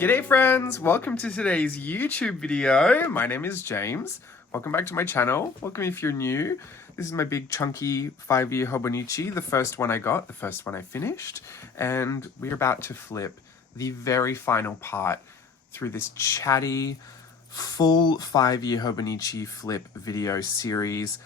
G'day friends, welcome to today's YouTube video. My name is James. Welcome back to my channel. Welcome if you're new. This is my big chunky 5-year Hobonichi, the first one I got, the first one I finished. And we're about to flip the very final part through this chatty, full 5-year Hobonichi flip video series.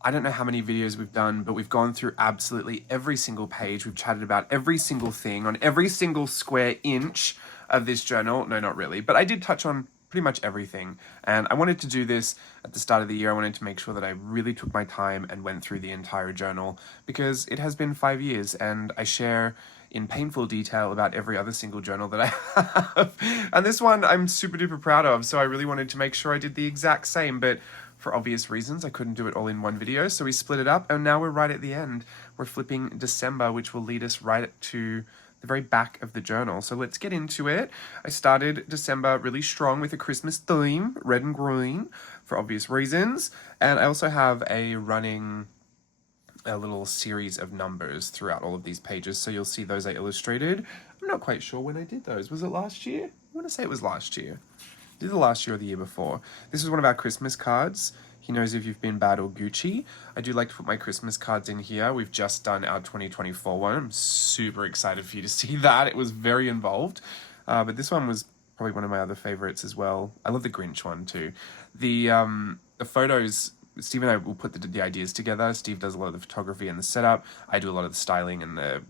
I don't know how many videos we've done, but we've gone through absolutely every single page. We've chatted about every single thing on every single square inch of this journal. No, not really, but I did touch on pretty much everything. And I wanted to do this at the start of the year. I wanted to make sure that I really took my time and went through the entire journal because it has been 5 years and I share in painful detail about every other single journal that I have. And this one I'm super duper proud of. So I really wanted to make sure I did the exact same, but for obvious reasons, I couldn't do it all in one video. So we split it up and now we're right at the end. We're flipping December, which will lead us right to the very back of the journal. So let's get into it. I started December really strong with a Christmas theme, red and green, for obvious reasons. And I also have a little series of numbers throughout all of these pages. So you'll see those I illustrated. I'm not quite sure when I did those. Was it last year? I want to say it was last year. Did the last year or the year before. This is one of our Christmas cards. He knows if you've been bad or Gucci. I do like to put my Christmas cards in here. We've just done our 2024 one. I'm super excited for you to see that. It was very involved. But this one was probably one of my other favorites as well. I love the Grinch one too. The photos, Steve and I will put the ideas together. Steve does a lot of the photography and the setup. I do a lot of the styling and the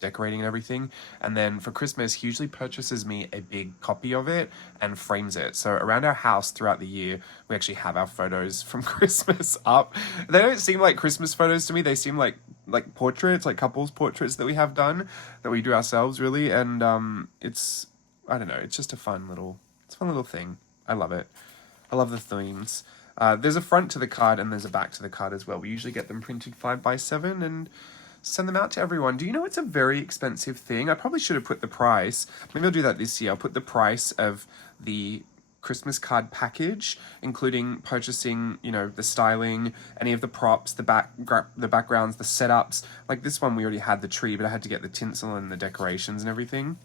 decorating and everything. And then for Christmas, he usually purchases me a big copy of it and frames it. So around our house throughout the year, we actually have our photos from Christmas up. They don't seem like Christmas photos to me. They seem like portraits, like couples portraits that we have done, that we do ourselves really. And it's, I don't know, it's just a fun little thing. I love it. I love the themes. There's a front to the card and there's a back to the card as well. We usually get them printed 5x7 and send them out to everyone. Do you know it's a very expensive thing? I probably should have put the price. Maybe I'll do that this year. I'll put the price of the Christmas card package, including purchasing, you know, the styling, any of the props, the backgrounds, the setups. Like this one, we already had the tree, but I had to get the tinsel and the decorations and everything.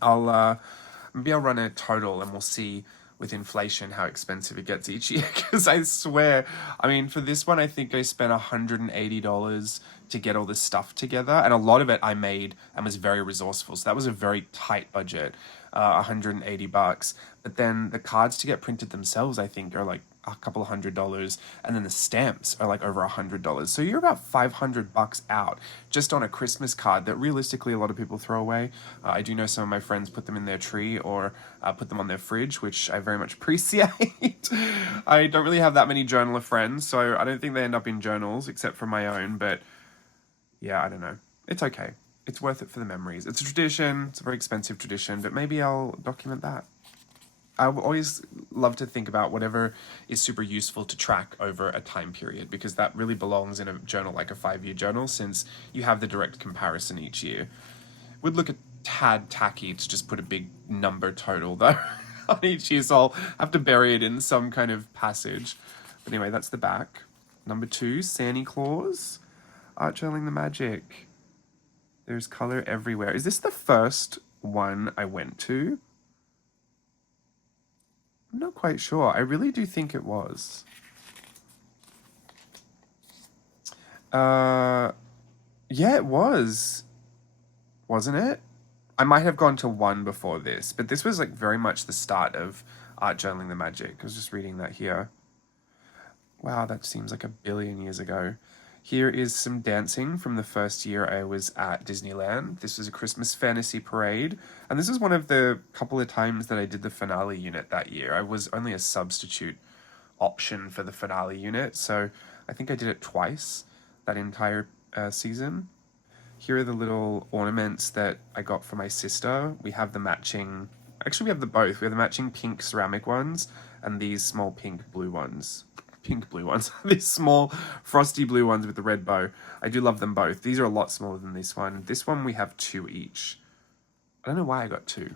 Maybe I'll run a total and we'll see with inflation how expensive it gets each year, because I swear, I mean, for this one I think I spent $180 to get all this stuff together, and a lot of it I made and was very resourceful, so that was a very tight budget, $180. But then the cards to get printed themselves I think are like a couple of $100, and then the stamps are like over $100. So you're about $500 out just on a Christmas card that realistically a lot of people throw away. I do know some of my friends put them in their tree or put them on their fridge, which I very much appreciate. I don't really have that many journaler friends, so I don't think they end up in journals except for my own, but yeah, I don't know. It's okay. It's worth it for the memories. It's a tradition. It's a very expensive tradition, but maybe I'll document that. I always love to think about whatever is super useful to track over a time period, because that really belongs in a journal like a 5-year journal, since you have the direct comparison each year. Would look a tad tacky to just put a big number total though on each year, so I'll have to bury it in some kind of passage. But anyway, that's the back. Number 2, Santa Claus. Art Journaling the Magic. There's color everywhere. Is this the first one I went to? I'm not quite sure. I really do think it was. Yeah, it was. Wasn't it? I might have gone to one before this, but this was like very much the start of Art Journaling the Magic. I was just reading that here. Wow, that seems like a billion years ago. Here is some dancing from the first year I was at Disneyland. This was a Christmas fantasy parade, and this was one of the couple of times that I did the finale unit that year. I was only a substitute option for the finale unit, so I think I did it twice that entire season. Here are the little ornaments that I got for my sister. We have the matching, actually we have the both. We have the matching pink ceramic ones and these small pink blue ones. These small frosty blue ones with the red bow. I do love them both. These are a lot smaller than this one. This one we have 2 each. I don't know why I got 2.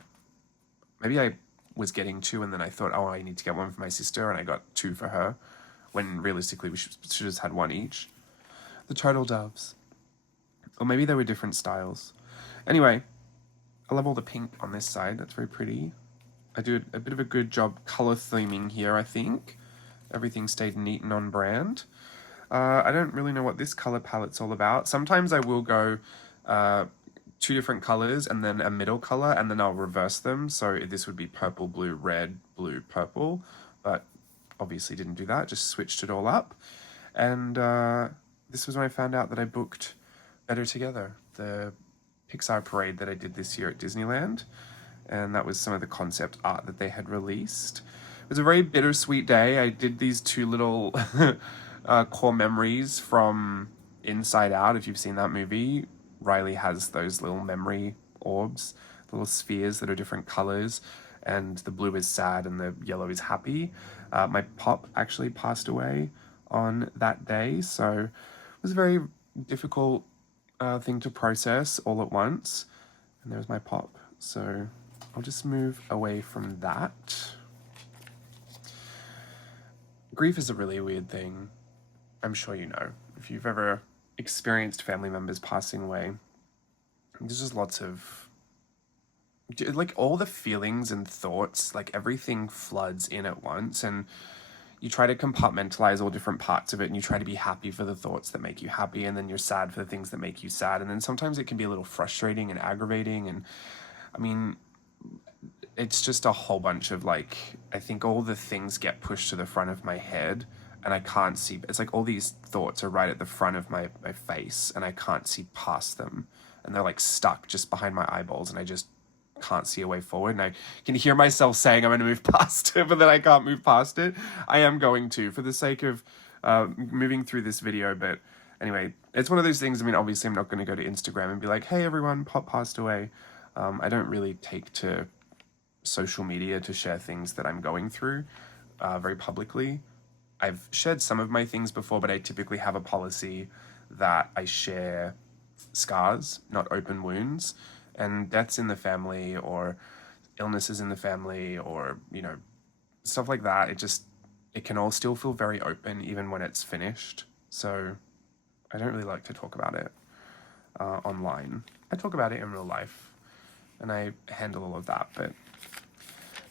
Maybe I was getting 2 and then I thought, oh, I need to get one for my sister, and I got 2 for her, when realistically we should have had 1 each. The turtle doves. Or maybe they were different styles. Anyway, I love all the pink on this side. That's very pretty. I do a bit of a good job color theming here, I think. Everything stayed neat and on brand. I don't really know what this color palette's all about. Sometimes I will go 2 different colors and then a middle color, and then I'll reverse them. So this would be purple, blue, red, blue, purple. But obviously didn't do that, just switched it all up. And this was when I found out that I booked Better Together, the Pixar parade that I did this year at Disneyland. And that was some of the concept art that they had released. It was a very bittersweet day. I did these 2 little core memories from Inside Out. If you've seen that movie, Riley has those little memory orbs, little spheres that are different colors, and the blue is sad and the yellow is happy. My pop actually passed away on that day, so it was a very difficult thing to process all at once. And there's my pop. So I'll just move away from that. Grief is a really weird thing. I'm sure you know. If you've ever experienced family members passing away, there's just lots of, like, all the feelings and thoughts, like everything floods in at once, and you try to compartmentalize all different parts of it, and you try to be happy for the thoughts that make you happy, and then you're sad for the things that make you sad, and then sometimes it can be a little frustrating and aggravating, and I mean, it's just a whole bunch of, like, I think all the things get pushed to the front of my head, and I can't see, it's like all these thoughts are right at the front of my face, and I can't see past them, and they're like stuck just behind my eyeballs, and I just can't see a way forward, and I can hear myself saying I'm going to move past it, but then I can't move past it. I am going to, for the sake of moving through this video, but anyway, it's one of those things. I mean, obviously I'm not going to go to Instagram and be like, hey everyone, Pop passed away. I don't really take to social media to share things that I'm going through very publicly. I've shared some of my things before, but I typically have a policy that I share scars, not open wounds, and deaths in the family or illnesses in the family or, you know, stuff like that. It can all still feel very open even when it's finished. So I don't really like to talk about it online. I talk about it in real life and I handle all of that, but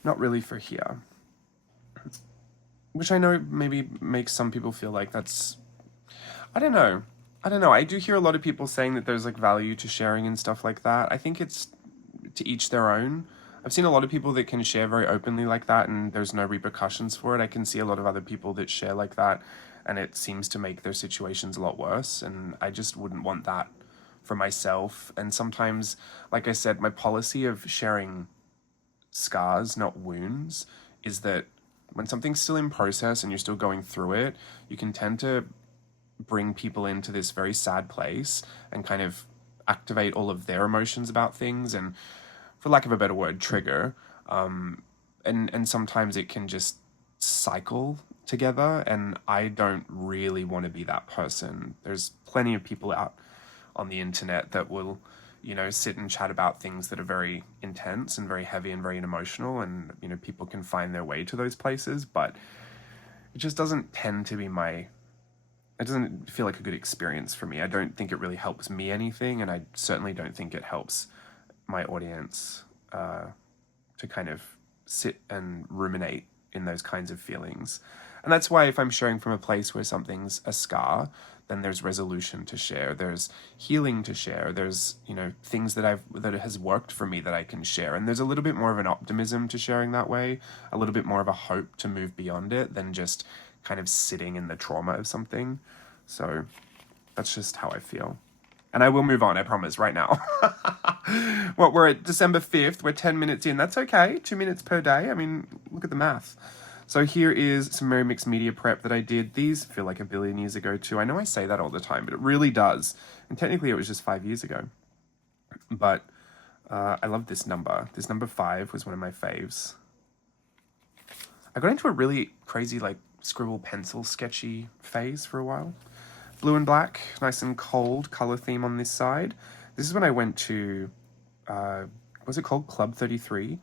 not really for here. Which I know maybe makes some people feel like that's, I don't know. I do hear a lot of people saying that there's like value to sharing and stuff like that. I think it's to each their own. I've seen a lot of people that can share very openly like that and there's no repercussions for it. I can see a lot of other people that share like that and it seems to make their situations a lot worse, and I just wouldn't want that for myself. And sometimes, like I said, my policy of sharing scars, not wounds, is that when something's still in process and you're still going through it, you can tend to bring people into this very sad place and kind of activate all of their emotions about things and, for lack of a better word, trigger. And sometimes it can just cycle together, and I don't really want to be that person. There's plenty of people out on the internet that will, you know, sit and chat about things that are very intense and very heavy and very emotional, and, you know, people can find their way to those places, but it just doesn't tend to be it doesn't feel like a good experience for me. I don't think it really helps me anything, and I certainly don't think it helps my audience to kind of sit and ruminate in those kinds of feelings. And that's why if I'm sharing from a place where something's a scar, then there's resolution to share, there's healing to share, there's, you know, things that has worked for me that I can share, and there's a little bit more of an optimism to sharing that way, a little bit more of a hope to move beyond it than just kind of sitting in the trauma of something. So that's just how I feel. And I will move on, I promise, right now. Well, we're at December 5th, we're 10 minutes in, that's okay, 2 minutes per day, I mean, look at the math. So here is some Merry Mixed Media prep that I did. These feel like a billion years ago too. I know I say that all the time, but it really does. And technically it was just 5 years ago. But I love this number. This number 5 was one of my faves. I got into a really crazy, like, scribble pencil sketchy phase for a while. Blue and black, nice and cold color theme on this side. This is when I went to, what's it called? Club 33,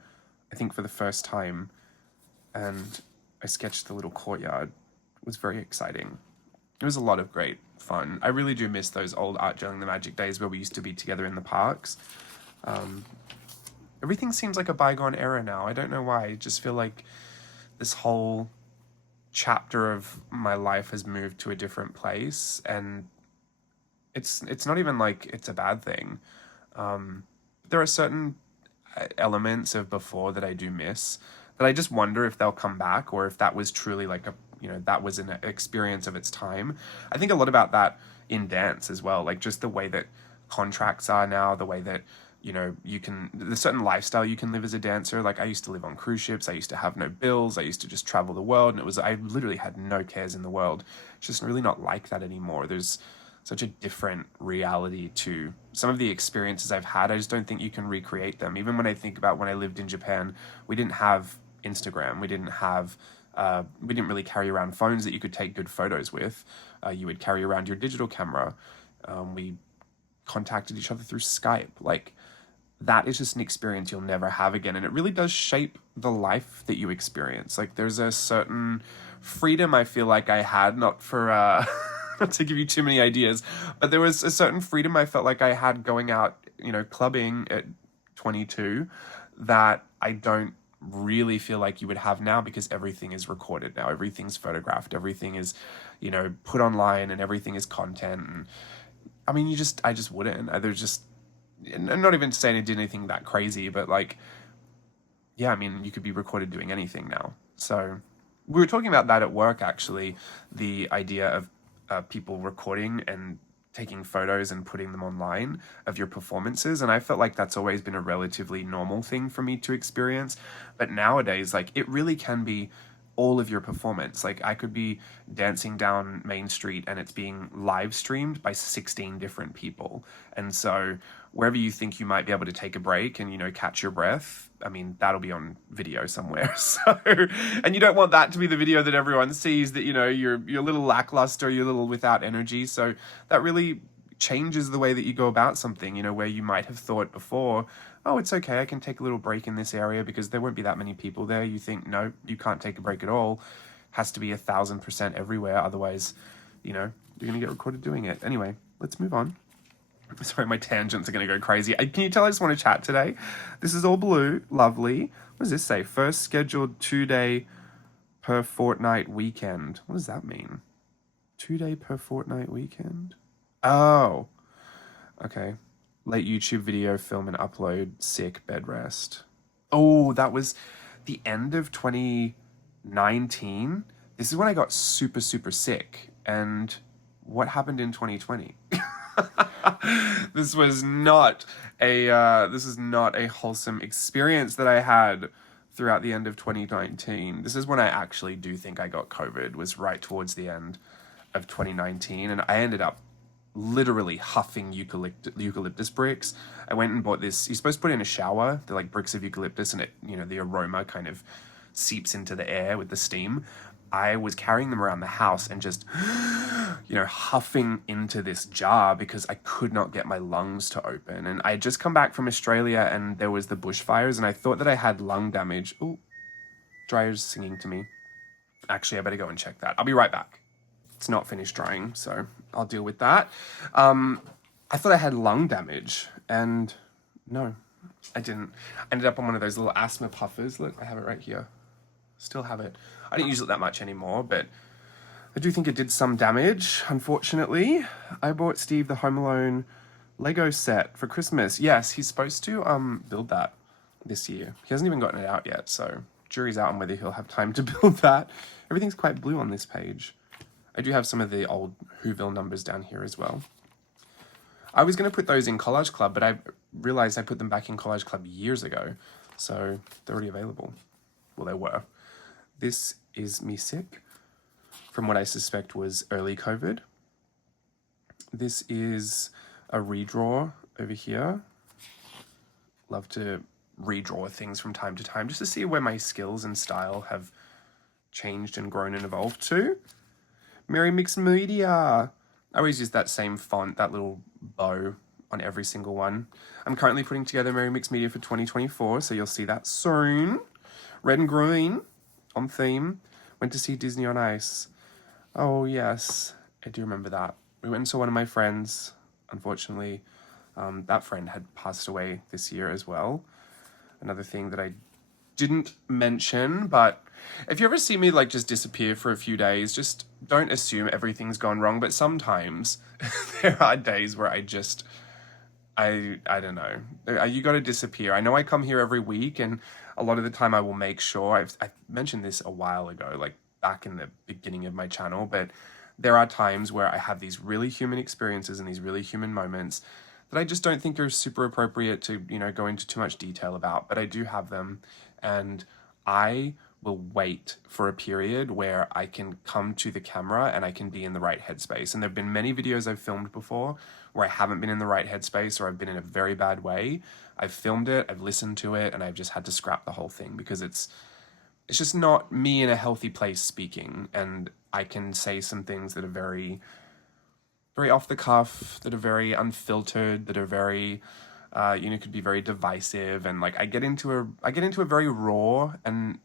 I think, for the first time. And I sketched the little courtyard. It was very exciting. It was a lot of great fun. I really do miss those old Art Gelling the Magic days where we used to be together in the parks. Everything seems like a bygone era now. I don't know why. I just feel like this whole chapter of my life has moved to a different place, and it's not even like it's a bad thing. There are certain elements of before that I do miss, that I just wonder if they'll come back, or if that was truly like a, that was an experience of its time. I think a lot about that in dance as well, like just the way that contracts are now, the way that, you can, the certain lifestyle you can live as a dancer. Like I used to live on cruise ships, I used to have no bills, I used to just travel the world, and I literally had no cares in the world. It's just really not like that anymore. There's such a different reality to some of the experiences I've had. I just don't think you can recreate them. Even when I think about when I lived in Japan, we didn't have Instagram, we didn't really carry around phones that you could take good photos with. You would carry around your digital camera. We contacted each other through Skype. Like, that is just an experience you'll never have again. And it really does shape the life that you experience. Like, there's a certain freedom I feel like I had, not for, not to give you too many ideas, but there was a certain freedom I felt like I had going out, clubbing at 22, that I don't really feel like you would have now, because everything is recorded now. Everything's photographed. Everything is, put online, and everything is content. And I mean, I just wouldn't. There's just, I'm not even saying I did anything that crazy, but like, yeah, I mean, you could be recorded doing anything now. So we were talking about that at work, actually, the idea of people recording and taking photos and putting them online of your performances. And I felt like that's always been a relatively normal thing for me to experience. But nowadays, like, it really can be all of your performance. Like, I could be dancing down Main Street and it's being live streamed by 16 different people. And so wherever you think you might be able to take a break and, catch your breath, I mean, that'll be on video somewhere. So, and you don't want that to be the video that everyone sees, that, you're a little lackluster, you're a little without energy. So that really changes the way that you go about something, where you might have thought before, oh, it's okay, I can take a little break in this area because there won't be that many people there. You think, no, you can't take a break at all. Has to be 1,000% everywhere. Otherwise, you're going to get recorded doing it. Anyway, let's move on. Sorry, my tangents are going to go crazy. Can you tell I just want to chat today? This is all blue. Lovely. What does this say? First scheduled 2-day per fortnight weekend. What does that mean? 2-day per fortnight weekend? Oh. Okay. Late YouTube video, film and upload, sick, bed rest. Oh, that was the end of 2019. This is when I got super, super sick. And what happened in 2020? This is not a wholesome experience that I had throughout the end of 2019. This is when I actually do think I got COVID, was right towards the end of 2019. And I ended up literally huffing eucalyptus bricks. I went and bought this. You're supposed to put it in a shower. They're like bricks of eucalyptus, and it, the aroma kind of seeps into the air with the steam. I was carrying them around the house and just, huffing into this jar because I could not get my lungs to open. And I had just come back from Australia and there was the bushfires, and I thought that I had lung damage. Oh, dryer's singing to me. Actually, I better go and check that. I'll be right back. It's not finished drying, so I'll deal with that. I thought I had lung damage, and no, I didn't. I ended up on one of those little asthma puffers. Look, I have it right here. Still have it. I don't use it that much anymore, but I do think it did some damage, unfortunately. I bought Steve the Home Alone Lego set for Christmas. Yes, he's supposed to build that this year. He hasn't even gotten it out yet, so jury's out on whether he'll have time to build that. Everything's quite blue on this page. I do have some of the old Whoville numbers down here as well. I was going to put those in Collage Club, but I realized I put them back in Collage Club years ago, so they're already available. Well, they were. This is me sick from what I suspect was early COVID. This is a redraw over here. Love to redraw things from time to time just to see where my skills and style have changed and grown and evolved to. Merry Mixed Media. I always use that same font, that little bow on every single one. I'm currently putting together Merry Mixed Media for 2024, so you'll see that soon. Red and green on theme. Went to see Disney on Ice. Oh yes, I do remember that. We went and saw one of my friends. Unfortunately, that friend had passed away this year as well. another thing that I didn't mention, but if you ever see me like just disappear for a few days, just don't assume everything's gone wrong. But sometimes there are days where I don't know. You got to disappear. I know I come here every week, and a lot of the time I will make sure. I mentioned this a while ago, like back in the beginning of my channel, but there are times where I have these really human experiences and these really human moments that I just don't think are super appropriate to, you know, go into too much detail about, but I do have them, and I will wait for a period where I can come to the camera and I can be in the right headspace. And there've been many videos I've filmed before where I haven't been in the right headspace, or I've been in a very bad way. I've filmed it, I've listened to it, and I've just had to scrap the whole thing because it's just not me in a healthy place speaking, and I can say some things that are very off the cuff, that are very unfiltered, that are very could be very divisive, and like I get into a very raw and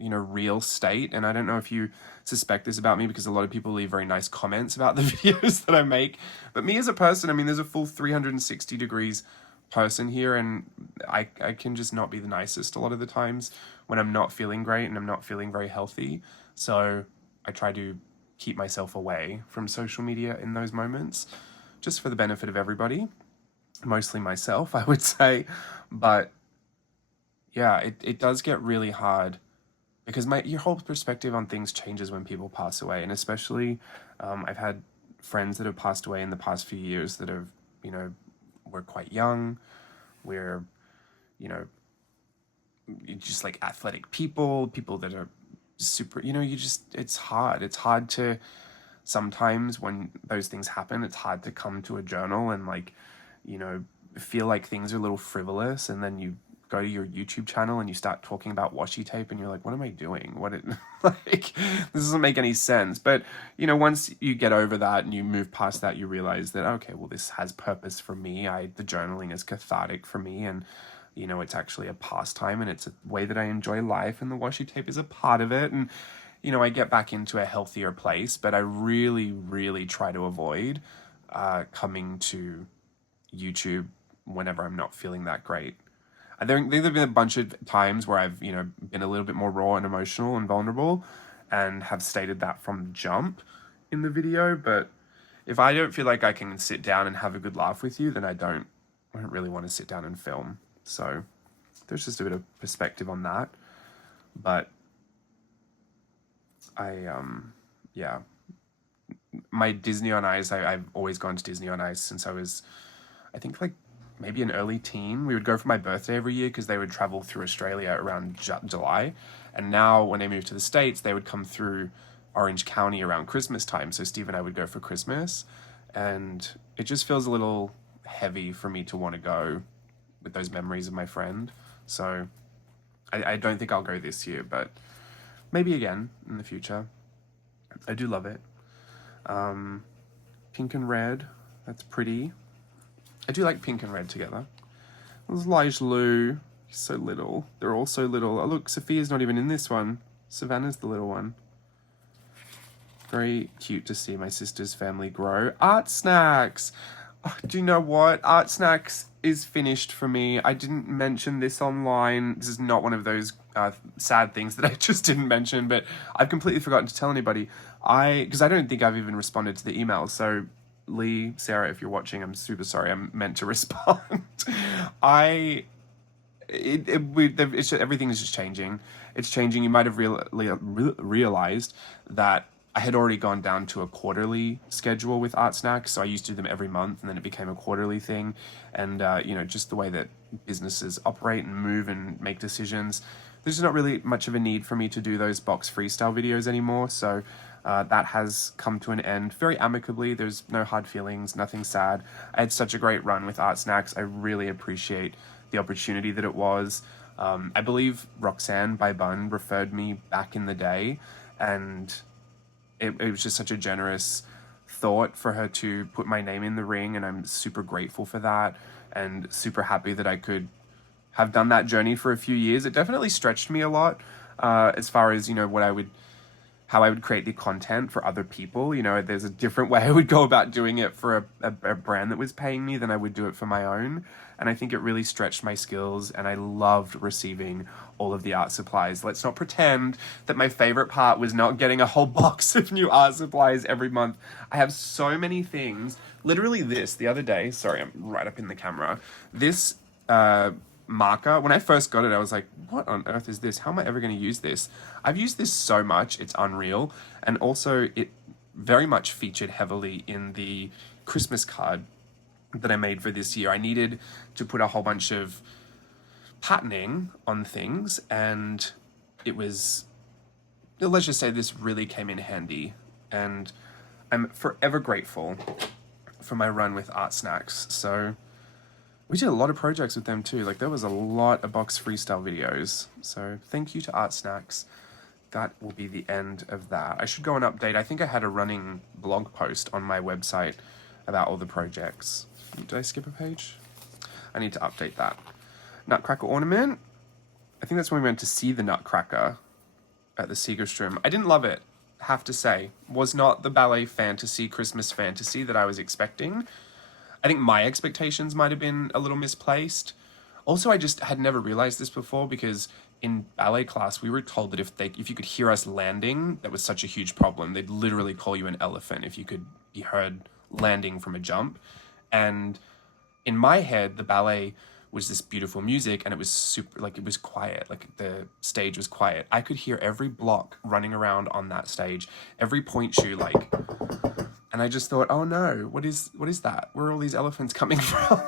real state. And I don't know if you suspect this about me, because a lot of people leave very nice comments about the videos that I make, but me as a person, I mean, there's a full 360 degrees person here, and I can just not be the nicest a lot of the times when I'm not feeling great and I'm not feeling very healthy. So I try to keep myself away from social media in those moments, just for the benefit of everybody, mostly myself, I would say. But yeah, it does get really hard, because your whole perspective on things changes when people pass away. And especially I've had friends that have passed away in the past few years that have, were quite young, we're just like athletic people that are super, it's hard to, sometimes when those things happen, it's hard to come to a journal and like, feel like things are a little frivolous, and then you go to your YouTube channel and you start talking about washi tape and you're like, what am I doing? Like, this doesn't make any sense. But, once you get over that and you move past that, you realize that, okay, well, this has purpose for me. The journaling is cathartic for me, and, it's actually a pastime, and it's a way that I enjoy life, and the washi tape is a part of it. And, I get back into a healthier place, but I really, really try to avoid coming to YouTube whenever I'm not feeling that great. I think there have been a bunch of times where I've, been a little bit more raw and emotional and vulnerable, and have stated that from jump in the video. But if I don't feel like I can sit down and have a good laugh with you, then I don't really want to sit down and film. So there's just a bit of perspective on that. But yeah, my Disney on Ice, I've always gone to Disney on Ice since I was, I think, like maybe an early teen. We would go for my birthday every year, because they would travel through Australia around July. And now when they moved to the States, they would come through Orange County around Christmas time. So Steve and I would go for Christmas, and it just feels a little heavy for me to want to go with those memories of my friend. So I don't think I'll go this year, but maybe again in the future. I do love it. Pink and red, that's pretty. I do like pink and red together. There's Lige Lou, he's so little. They're all so little. Oh look, Sophia's not even in this one. Savannah's the little one. Very cute to see my sister's family grow. Art Snacks! Oh, do you know what? Art Snacks is finished for me. I didn't mention this online. This is not one of those sad things that I just didn't mention, but I've completely forgotten to tell anybody. Because I don't think I've even responded to the email, so Lee, Sarah, if you're watching, I'm super sorry. I'm meant to respond. Everything is just changing. It's changing. You might have realized that I had already gone down to a quarterly schedule with Art Snacks. So I used to do them every month, and then it became a quarterly thing. And, just the way that businesses operate and move and make decisions, there's not really much of a need for me to do those box freestyle videos anymore. So that has come to an end very amicably. There's no hard feelings, nothing sad. I had such a great run with Art Snacks. I really appreciate the opportunity that it was. I believe Roxanne by Bun referred me back in the day, and it was just such a generous thought for her to put my name in the ring, and I'm super grateful for that, and super happy that I could have done that journey for a few years. It definitely stretched me a lot as far as, what I would how I would create the content for other people. You know, there's a different way I would go about doing it for a brand that was paying me than I would do it for my own. And I think it really stretched my skills, and I loved receiving all of the art supplies. Let's not pretend that my favorite part was not getting a whole box of new art supplies every month. I have so many things. Literally this, the other day, sorry, I'm right up in the camera. This marker, when I first got it, I was like, what on earth is this? How am I ever going to use this? I've used this so much, it's unreal. And also it very much featured heavily in the Christmas card that I made for this year. I needed to put a whole bunch of patterning on things, and it was, let's just say this really came in handy. And I'm forever grateful for my run with Art Snacks. So we did a lot of projects with them too. Like there was a lot of box freestyle videos. So thank you to Art Snacks. That will be the end of that. I should go and update. I think I had a running blog post on my website about all the projects. Did I skip a page? I need to update that. Nutcracker ornament. I think that's when we went to see the Nutcracker at the Segerstrom. I didn't love it, have to say. Was not the ballet fantasy, Christmas fantasy that I was expecting. I think my expectations might have been a little misplaced. Also, I just had never realized this before, because in ballet class, we were told that if you could hear us landing, that was such a huge problem. They'd literally call you an elephant if you could be heard landing from a jump. And in my head, the ballet was this beautiful music, and it was super, like, it was quiet. Like the stage was quiet. I could hear every block running around on that stage, every point shoe, like, and I just thought, oh no, what is that? Where are all these elephants coming from?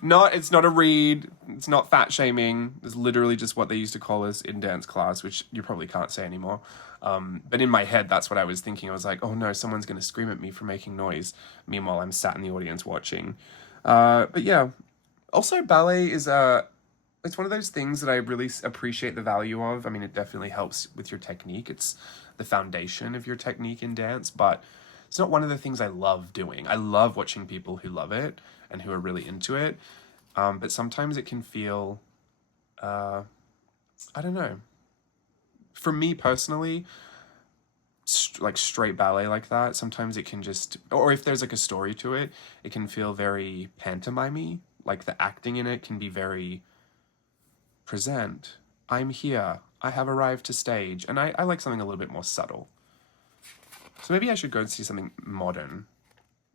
It's not a read. It's not fat shaming. It's literally just what they used to call us in dance class, which you probably can't say anymore. But in my head, that's what I was thinking. I was like, oh no, someone's going to scream at me for making noise. Meanwhile, I'm sat in the audience watching. But yeah, also ballet is it's one of those things that I really appreciate the value of. I mean, it definitely helps with your technique. It's the foundation of your technique in dance, but it's not one of the things I love doing. I love watching people who love it and who are really into it. But sometimes it can feel, I don't know. For me personally, like straight ballet like that, sometimes it can just, or if there's like a story to it, it can feel very pantomime-y. Like the acting in it can be very present. I'm here. I have arrived to stage. And I like something a little bit more subtle. So maybe I should go and see something modern.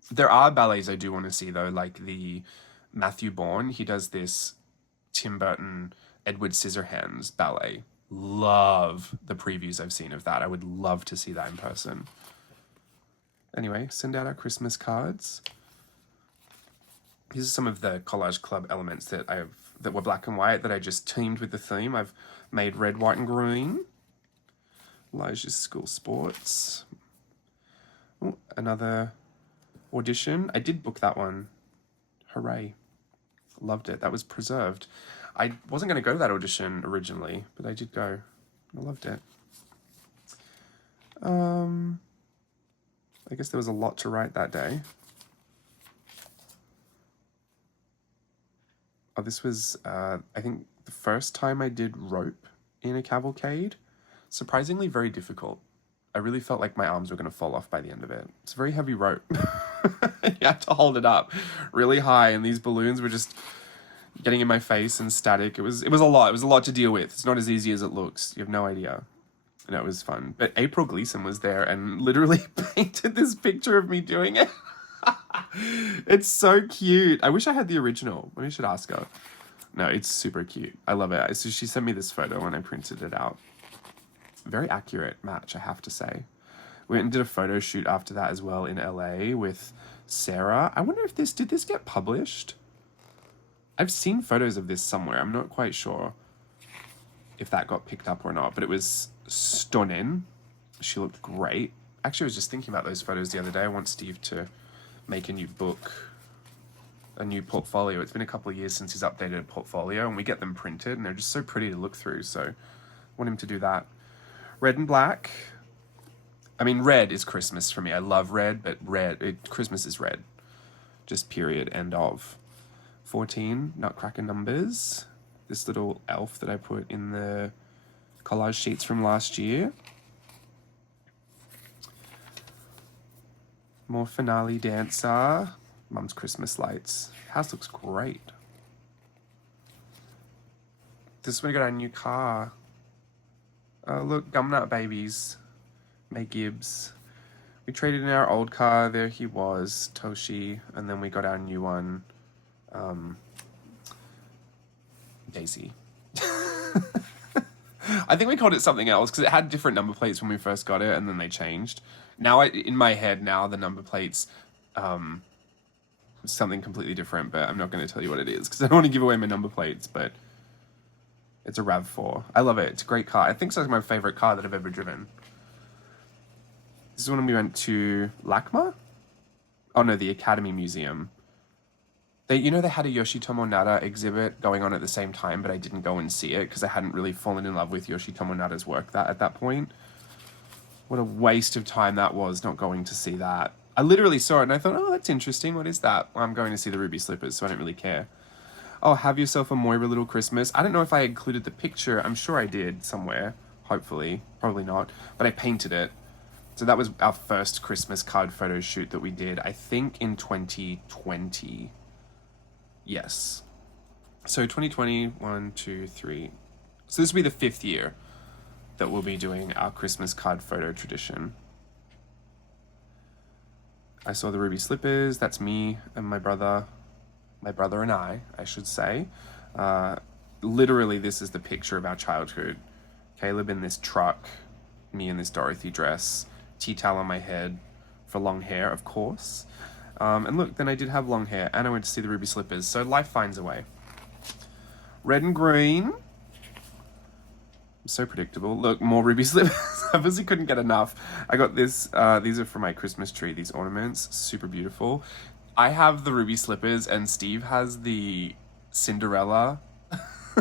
There are ballets I do want to see though, like the Matthew Bourne. He does this Tim Burton Edward Scissorhands ballet. Love the previews I've seen of that. I would love to see that in person. Anyway, send out our Christmas cards. These are some of the Collage Club elements that that were black and white that I just teamed with the theme. I've made red, white, and green. Elijah's School Sports. Ooh, another audition. I did book that one. Hooray. Loved it. That was preserved. I wasn't going to go to that audition originally, but I did go. I loved it. I guess there was a lot to write that day. Oh, this was, I think, the first time I did rope in a cavalcade. Surprisingly very difficult. I really felt like my arms were going to fall off by the end of it. It's a very heavy rope. You have to hold it up really high, and these balloons were just getting in my face and static. It was a lot. It was a lot to deal with. It's not as easy as it looks. You have no idea. And it was fun. But April Gleason was there and literally painted this picture of me doing it. It's so cute. I wish I had the original. Maybe I should ask her. No, it's super cute. I love it. So she sent me this photo and I printed it out. Very accurate match, I have to say. We went and did a photo shoot after that as well in LA with Sarah. I wonder if did this get published? I've seen photos of this somewhere. I'm not quite sure if that got picked up or not, but it was stunning. She looked great. Actually, I was just thinking about those photos the other day. I want Steve to make a new book, a new portfolio. It's been a couple of years since he's updated a portfolio, and we get them printed, and they're just so pretty to look through, so I want him to do that. Red and black. I mean, red is Christmas for me. I love red, but Christmas is red. Just period, end of. 14, Nutcracker numbers. This little elf that I put in the collage sheets from last year. More finale dancer. Mum's Christmas lights. House looks great. This is when we got our new car. Oh, look, Gumnut Babies. May Gibbs. We traded in our old car. There he was, Toshi. And then we got our new one, Daisy. I think we called it something else because it had different number plates when we first got it and then they changed. Now, in my head, now the number plates, something completely different, but I'm not going to tell you what it is because I don't want to give away my number plates, but it's a RAV4. I love it. It's a great car. I think it's like my favorite car that I've ever driven. This is when we went to LACMA? Oh no, the Academy Museum. They had a Yoshitomo Nara exhibit going on at the same time, but I didn't go and see it because I hadn't really fallen in love with Yoshitomo Nara's work at that point. What a waste of time that was, not going to see that. I literally saw it and I thought, oh, that's interesting. What is that? Well, I'm going to see the Ruby Slippers, so I don't really care. Oh, have yourself a Moira little Christmas. I don't know if I included the picture. I'm sure I did somewhere, hopefully. Probably not. But I painted it. So that was our first Christmas card photo shoot that we did, I think in 2020. Yes. So 2020, 1, 2, 3. So this will be the 5th year that we'll be doing our Christmas card photo tradition. I saw the Ruby Slippers. That's me and my brother. My brother and I should say. Literally, this is the picture of our childhood. Caleb in this truck, me in this Dorothy dress, tea towel on my head for long hair, of course. And look, then I did have long hair, and I went to see the Ruby Slippers, so life finds a way. Red and green. So predictable. Look, more Ruby Slippers. I obviously couldn't get enough. I got this, these are for my Christmas tree, these ornaments, super beautiful. I have the Ruby Slippers, and Steve has the Cinderella,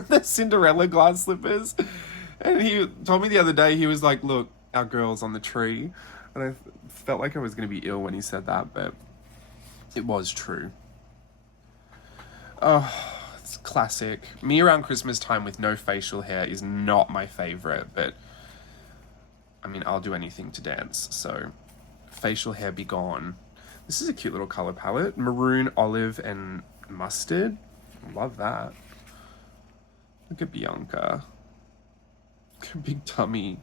the Cinderella glass slippers. And he told me the other day, he was like, look, our girl's on the tree. And I felt like I was going to be ill when he said that, but it was true. Oh, it's classic. Me around Christmas time with no facial hair is not my favorite, but I mean, I'll do anything to dance, so facial hair be gone. This is a cute little color palette. Maroon, olive, and mustard. Love that. Look at Bianca. Look at her big tummy.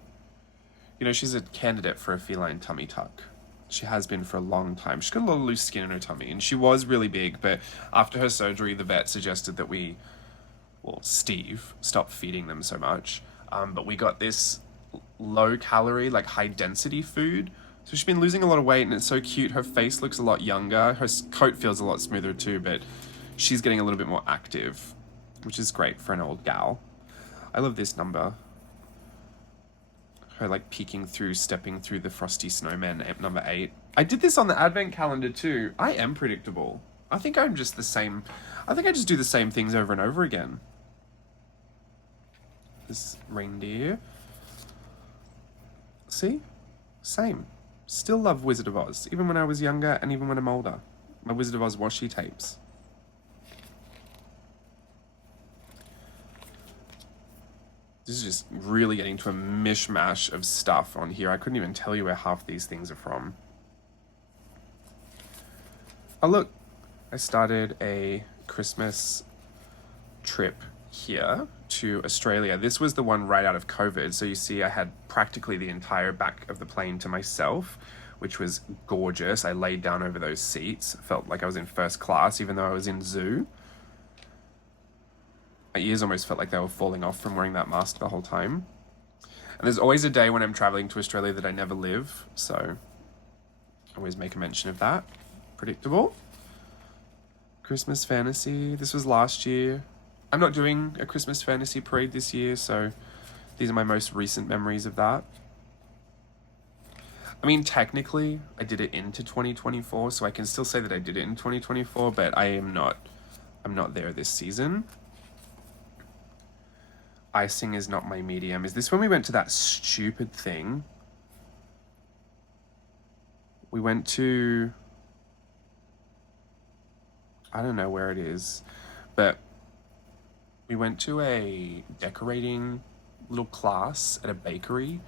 You know, she's a candidate for a feline tummy tuck. She has been for a long time. She's got a lot of loose skin in her tummy, and she was really big, but after her surgery, the vet suggested that Steve, stop feeding them so much. But we got this low-calorie, like high-density food. So she's been losing a lot of weight, and it's so cute. Her face looks a lot younger. Her coat feels a lot smoother too, but she's getting a little bit more active, which is great for an old gal. I love this number. Her like peeking through, stepping through the frosty snowman, number 8. I did this on the advent calendar too. I am predictable. I think I'm just the same. I think I just do the same things over and over again. This reindeer. See? Same. Still love Wizard of Oz, even when I was younger and even when I'm older. My Wizard of Oz washi tapes. This is just really getting to a mishmash of stuff on here. I couldn't even tell you where half these things are from. Oh look, I started a Christmas trip here to Australia. This was the one right out of COVID. So you see I had practically the entire back of the plane to myself, which was gorgeous. I laid down over those seats. Felt like I was in first class, even though I was in zoo. My ears almost felt like they were falling off from wearing that mask the whole time. And there's always a day when I'm traveling to Australia that I never live. So I always make a mention of that. Predictable. Christmas fantasy. This was last year. I'm not doing a Christmas fantasy parade this year, so these are my most recent memories of that. I mean, technically, I did it into 2024, so I can still say that I did it in 2024, but I'm not there this season. Icing is not my medium. Is this when we went to that stupid thing? We went to... I don't know where it is, but we went to a decorating little class at a bakery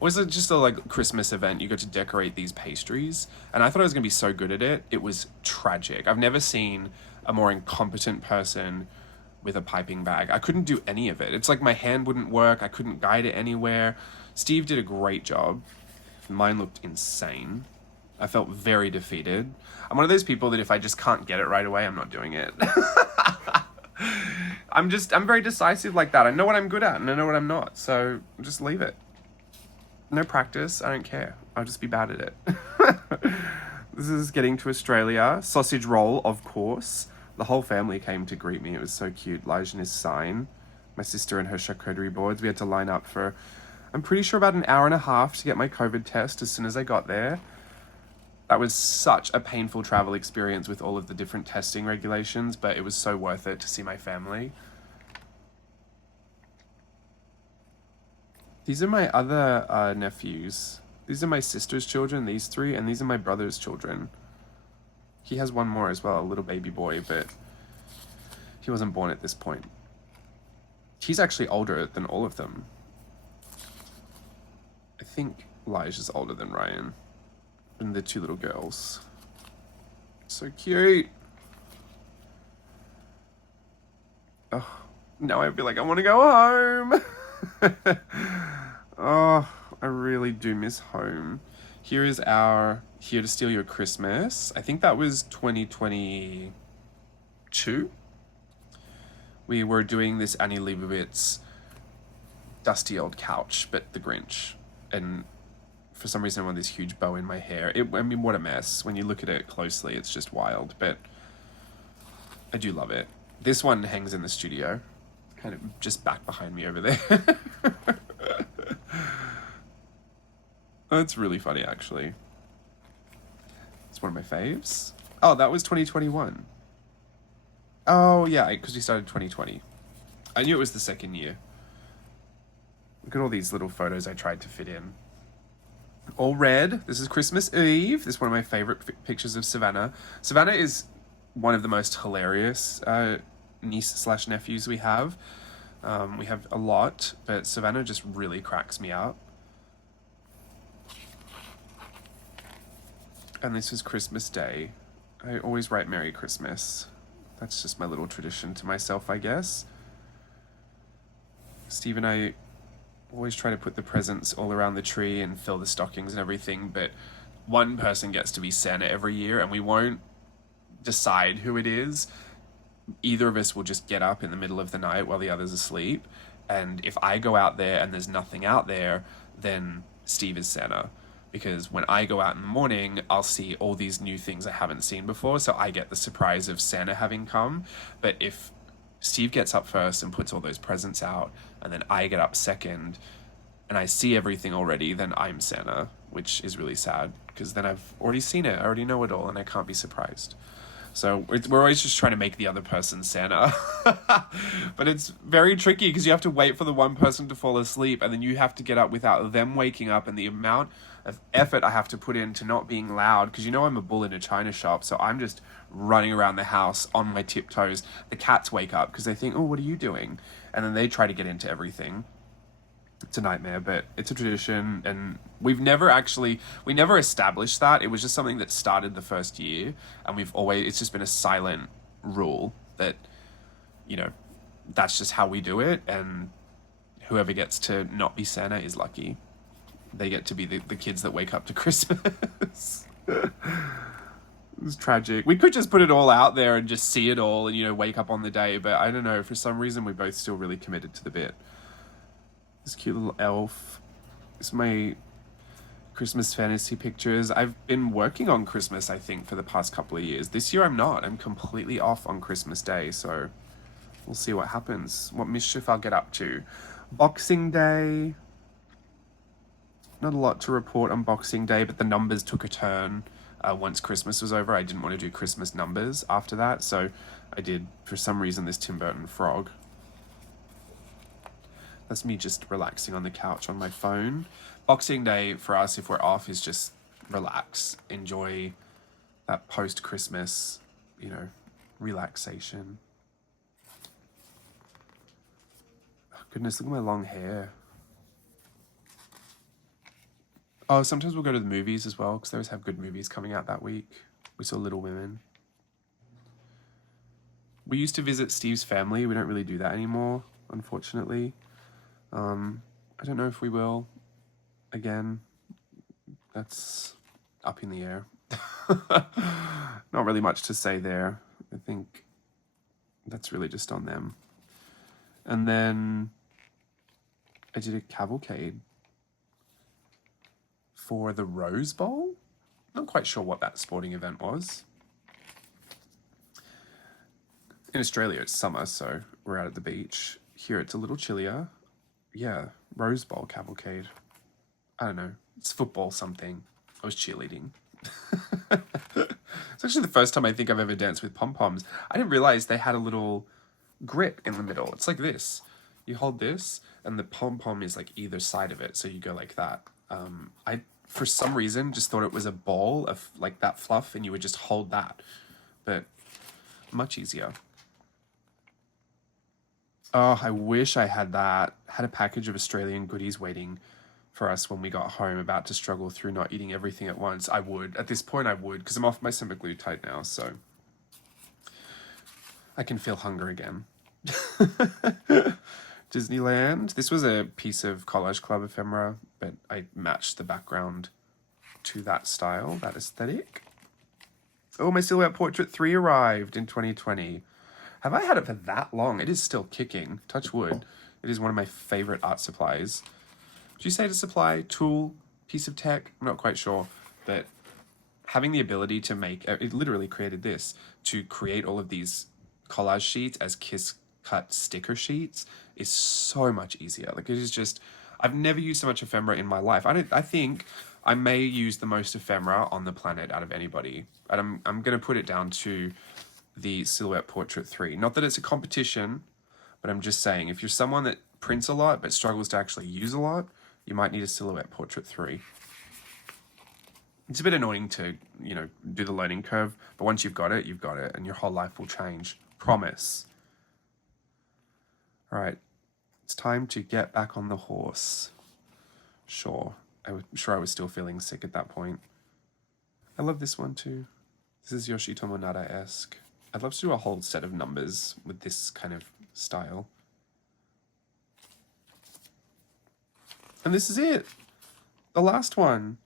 was it just a like Christmas event? You got to decorate these pastries, and I thought I was gonna be so good at it. It was tragic. I've never seen a more incompetent person with a piping bag. I couldn't do any of it. It's like my hand wouldn't work. I couldn't guide it anywhere. Steve did a great job. Mine looked insane. I felt very defeated. I'm one of those people that if I just can't get it right away, I'm not doing it. I'm very decisive like that. I know what I'm good at and I know what I'm not. So just leave it. No practice. I don't care. I'll just be bad at it. This is getting to Australia. Sausage roll, of course. The whole family came to greet me. It was so cute. Lige and his sign. My sister and her charcuterie boards. We had to line up for, I'm pretty sure, about an hour and a half to get my COVID test as soon as I got there. That was such a painful travel experience with all of the different testing regulations, but it was so worth it to see my family. These are my other nephews. These are my sister's children, these three, and these are my brother's children. He has one more as well, a little baby boy, but he wasn't born at this point. He's actually older than all of them. I think Lige is older than Ryan. And the two little girls. So cute. Oh, now I feel like I want to go home. Oh, I really do miss home. Here is our Here to Steal Your Christmas. I think that was 2022. We were doing this Annie Leibovitz dusty old couch, but the Grinch. And for some reason I want this huge bow in my hair. I mean, what a mess. When you look at it closely, it's just wild, but I do love it. This one hangs in the studio, kind of just back behind me over there. It's really funny, actually. It's one of my faves. Oh, that was 2021. Oh, yeah, because we started 2020. I knew it was the second year. Look at all these little photos I tried to fit in. All red. This is Christmas Eve. This is one of my favorite pictures of Savannah. Savannah is one of the most hilarious niece/nephews we have. We have a lot, but Savannah just really cracks me up. And this is Christmas Day. I always write Merry Christmas. That's just my little tradition to myself, I guess. Steve and I always try to put the presents all around the tree and fill the stockings and everything, but one person gets to be Santa every year and we won't decide who it is. Either of us will just get up in the middle of the night while the other's asleep, and if I go out there and there's nothing out there, then Steve is Santa. Because when I go out in the morning, I'll see all these new things I haven't seen before, so I get the surprise of Santa having come. But if Steve gets up first and puts all those presents out, and then I get up second, and I see everything already, then I'm Santa, which is really sad, because then I've already seen it, I already know it all, and I can't be surprised. So we're always just trying to make the other person Santa. But it's very tricky, because you have to wait for the one person to fall asleep, and then you have to get up without them waking up, and the amount of effort I have to put into not being loud, because you know I'm a bull in a china shop, so I'm just running around the house on my tiptoes. The cats wake up because they think, oh, what are you doing? And then they try to get into everything. It's a nightmare, but it's a tradition, and we never established that. It was just something that started the first year, and it's just been a silent rule that, you know, that's just how we do it, and whoever gets to not be Santa is lucky. They get to be the kids that wake up to Christmas. It's tragic. We could just put it all out there and just see it all and, you know, wake up on the day, but I don't know, for some reason we're both still really committed to the bit. This cute little elf. This is my Christmas fantasy pictures. I've been working on Christmas, I think, for the past couple of years. This year I'm not. I'm completely off on Christmas Day, so we'll see what happens, what mischief I'll get up to. Boxing Day. Not a lot to report on Boxing Day, but the numbers took a turn once Christmas was over. I didn't want to do Christmas numbers after that, so I did, for some reason, this Tim Burton frog. That's me just relaxing on the couch on my phone. Boxing Day for us, if we're off, is just relax. Enjoy that post-Christmas, you know, relaxation. Oh, goodness, look at my long hair. Oh, sometimes we'll go to the movies as well, because they always have good movies coming out that week. We saw Little Women. We used to visit Steve's family. We don't really do that anymore, unfortunately. I don't know if we will again. That's up in the air. Not really much to say there. I think that's really just on them. And then I did a cavalcade for the Rose Bowl. Not quite sure what that sporting event was. In Australia, it's summer, so we're out at the beach. Here, it's a little chillier. Yeah, Rose Bowl cavalcade. I don't know. It's football something. I was cheerleading. It's actually the first time I think I've ever danced with pom-poms. I didn't realize they had a little grip in the middle. It's like this. You hold this, and the pom-pom is like either side of it, so you go like that. I, for some reason, just thought it was a ball of like that fluff, and you would just hold that. But much easier. Oh, I wish I had that. Had a package of Australian goodies waiting for us when we got home, about to struggle through not eating everything at once. I would. At this point, I would, because I'm off my semaglutide now, so I can feel hunger again. Disneyland. This was a piece of Collage Club ephemera, but I matched the background to that style, that aesthetic. Oh, my Silhouette Portrait 3 arrived in 2020. Have I had it for that long? It is still kicking. Touch wood. It is one of my favorite art supplies. Would you say it's a supply, tool, piece of tech? I'm not quite sure. But having the ability to make, it literally created this, to create all of these collage sheets as kiss cut sticker sheets is so much easier. Like, it is just, I've never used so much ephemera in my life. I think I may use the most ephemera on the planet out of anybody. And I'm going to put it down to the Silhouette Portrait 3. Not that it's a competition, but I'm just saying, if you're someone that prints a lot but struggles to actually use a lot, you might need a Silhouette Portrait 3. It's a bit annoying to, you know, do the learning curve, but once you've got it, and your whole life will change. Promise. All right, it's time to get back on the horse. Sure, I'm sure I was still feeling sick at that point. I love this one too. This is Yoshitomo Nara-esque. I'd love to do a whole set of numbers with this kind of style. And this is it. The last one.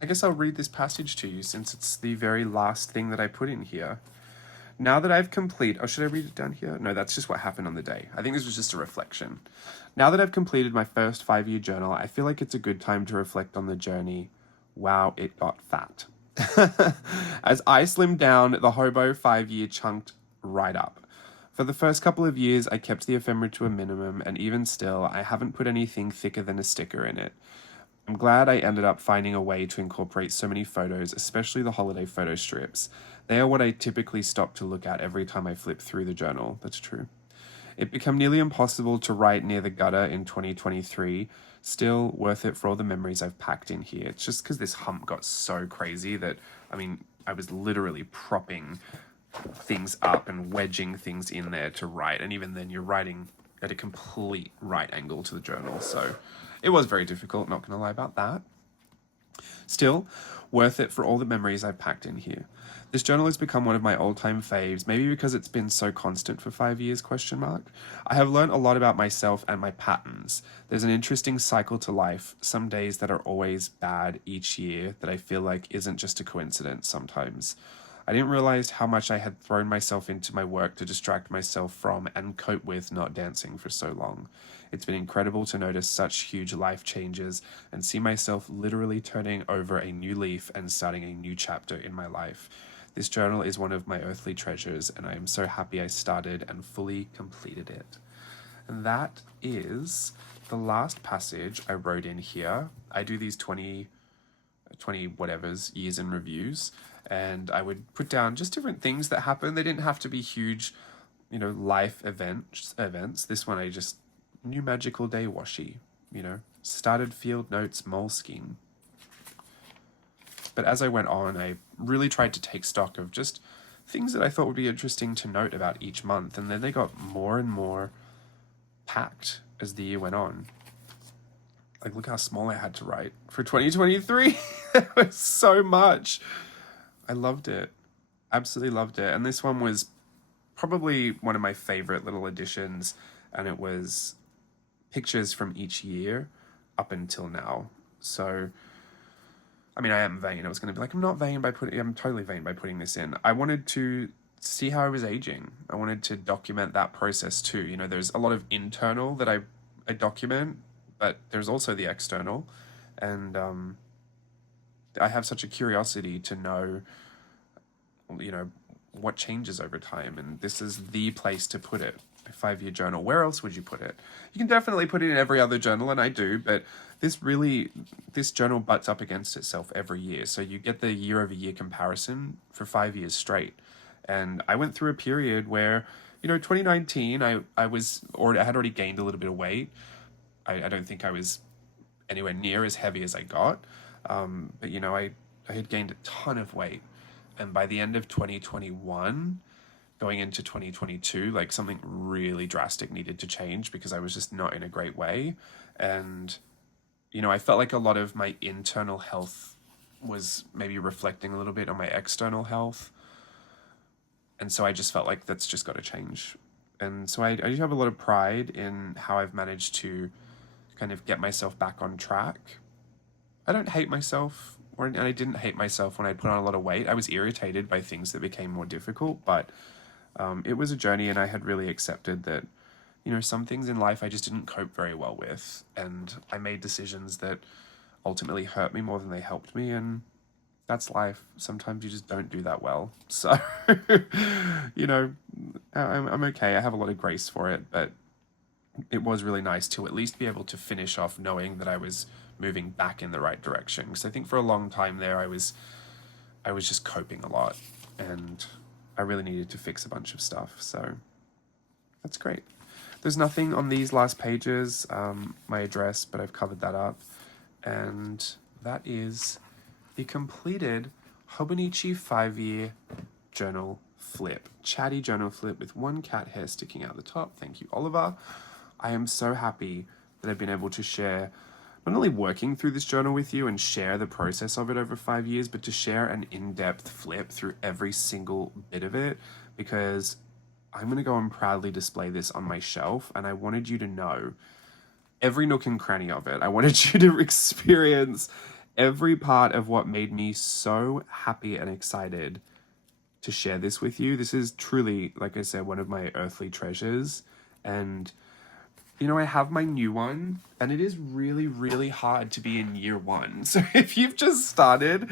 I guess I'll read this passage to you since it's the very last thing that I put in here. Now that I've completed... Oh, should I read it down here? No, that's just what happened on the day. I think this was just a reflection. Now that I've completed my first 5-year journal, I feel like it's a good time to reflect on the journey. Wow, it got fat. As I slimmed down, the hobo 5-year chunked right up. For the first couple of years, I kept the ephemera to a minimum, and even still, I haven't put anything thicker than a sticker in it. I'm glad I ended up finding a way to incorporate so many photos, especially the holiday photo strips. They are what I typically stop to look at every time I flip through the journal. That's true. It became nearly impossible to write near the gutter in 2023. Still worth it for all the memories I've packed in here. It's just because this hump got so crazy that, I mean, I was literally propping things up and wedging things in there to write. And even then, you're writing at a complete right angle to the journal. So it was very difficult, not going to lie about that. Still, worth it for all the memories I've packed in here. This journal has become one of my all-time faves, maybe because it's been so constant for 5 years, ? I have learned a lot about myself and my patterns. There's an interesting cycle to life, some days that are always bad each year that I feel like isn't just a coincidence sometimes. I didn't realize how much I had thrown myself into my work to distract myself from and cope with not dancing for so long. It's been incredible to notice such huge life changes and see myself literally turning over a new leaf and starting a new chapter in my life. This journal is one of my earthly treasures, and I am so happy I started and fully completed it. And that is the last passage I wrote in here. I do these 20 whatevers, years in reviews, and I would put down just different things that happened. They didn't have to be huge, you know, life events. This one I just, new magical day washi, you know, started field notes Moleskine. But as I went on, I really tried to take stock of just things that I thought would be interesting to note about each month, and then they got more and more packed as the year went on. like, look how small I had to write for 2023. It was so much. I loved it. Absolutely loved it. And this one was probably one of my favorite little additions. And it was pictures from each year up until now. So, I mean, I am vain. I was going to be like, I'm totally vain by putting this in. I wanted to see how I was aging. I wanted to document that process too. You know, there's a lot of internal that I document, but there's also the external. And I have such a curiosity to know, you know, what changes over time. And this is the place to put it. A 5-year journal. Where else would you put it? You can definitely put it in every other journal, and I do, but this journal butts up against itself every year. So you get the year-over-year comparison for 5 years straight. And I went through a period where, you know, 2019, I had already gained a little bit of weight. I don't think I was anywhere near as heavy as I got. But, you know, I had gained a ton of weight. And by the end of 2021, going into 2022, like, something really drastic needed to change because I was just not in a great way. And, you know, I felt like a lot of my internal health was maybe reflecting a little bit on my external health. And so I just felt like that's just got to change. And so I do have a lot of pride in how I've managed to kind of get myself back on track. I don't hate myself, and I didn't hate myself when I put on a lot of weight. I was irritated by things that became more difficult, but it was a journey, and I had really accepted that, you know, some things in life I just didn't cope very well with, and I made decisions that ultimately hurt me more than they helped me, and that's life. Sometimes you just don't do that well. So, you know, I'm okay. I have a lot of grace for it, but it was really nice to at least be able to finish off knowing that I was moving back in the right direction. Because I think for a long time there, I was just coping a lot, and I really needed to fix a bunch of stuff. So that's great. There's nothing on these last pages, my address, but I've covered that up. And that is the completed Hobonichi 5-year journal flip. Chatty journal flip with one cat hair sticking out the top. Thank you, Oliver. I am so happy that I've been able to share not only working through this journal with you and share the process of it over 5 years, but to share an in-depth flip through every single bit of it, because I'm going to go and proudly display this on my shelf, and I wanted you to know every nook and cranny of it. I wanted you to experience every part of what made me so happy and excited to share this with you. This is truly, like I said, one of my earthly treasures. And, you know, I have my new one, and it is really, really hard to be in year one. So if you've just started,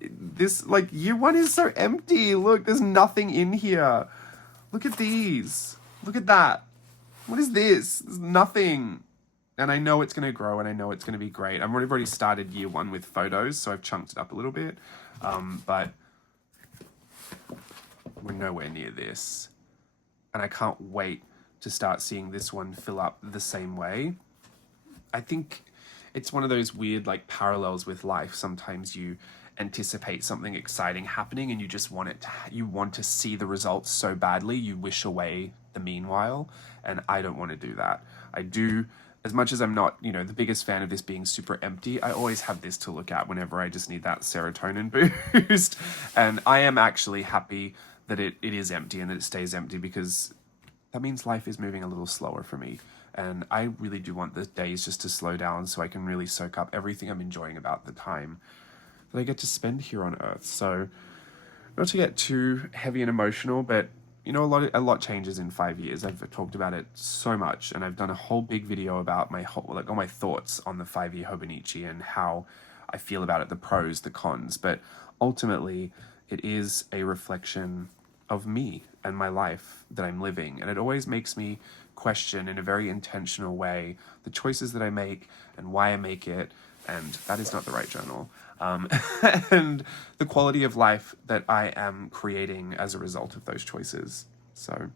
this, like, year one is so empty. Look, there's nothing in here. Look at these. Look at that. What is this? There's nothing. And I know it's going to grow, and I know it's going to be great. I've already started year one with photos, so I've chunked it up a little bit. But we're nowhere near this. And I can't wait to start seeing this one fill up the same way. I think it's one of those weird, like, parallels with life. Sometimes you anticipate something exciting happening, and you just want you want to see the results so badly, you wish away the meanwhile. And I don't want to do that. I do. As much as I'm not, you know, the biggest fan of this being super empty, I always have this to look at whenever I just need that serotonin boost. And I am actually happy that it is empty and that it stays empty, because that means life is moving a little slower for me. And I really do want the days just to slow down so I can really soak up everything I'm enjoying about the time that I get to spend here on Earth. So, not to get too heavy and emotional, but, you know, a lot changes in 5 years. I've talked about it so much, and I've done a whole big video about all my thoughts on the 5-year Hobonichi and how I feel about it, the pros, the cons. But ultimately, it is a reflection of me and my life that I'm living, and it always makes me question in a very intentional way the choices that I make and why I make it. And that is not the right journal. And the quality of life that I am creating as a result of those choices. So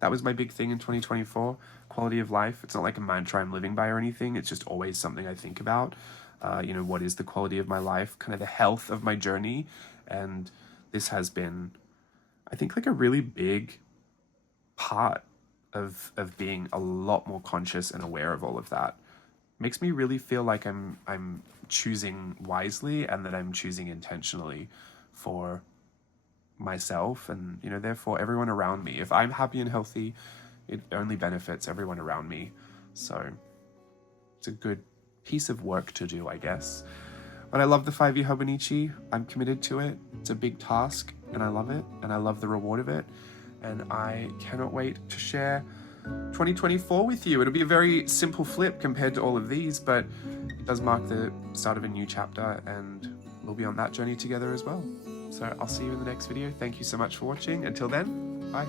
that was my big thing in 2024, quality of life. It's not like a mantra I'm living by or anything. It's just always something I think about. You know, what is the quality of my life, kind of the health of my journey. And this has been, I think, like a really big part of being a lot more conscious and aware of all of that. makes me really feel like I'm choosing wisely and that I'm choosing intentionally for myself and, you know, therefore everyone around me. If I'm happy and healthy, it only benefits everyone around me. So it's a good piece of work to do, I guess. But I love the 5-year Hobonichi. I'm committed to it. It's a big task and I love it and I love the reward of it. And I cannot wait to share 2024 with you. It'll be a very simple flip compared to all of these, but it does mark the start of a new chapter and we'll be on that journey together as well. So I'll see you in the next video. Thank you so much for watching. Until then, bye.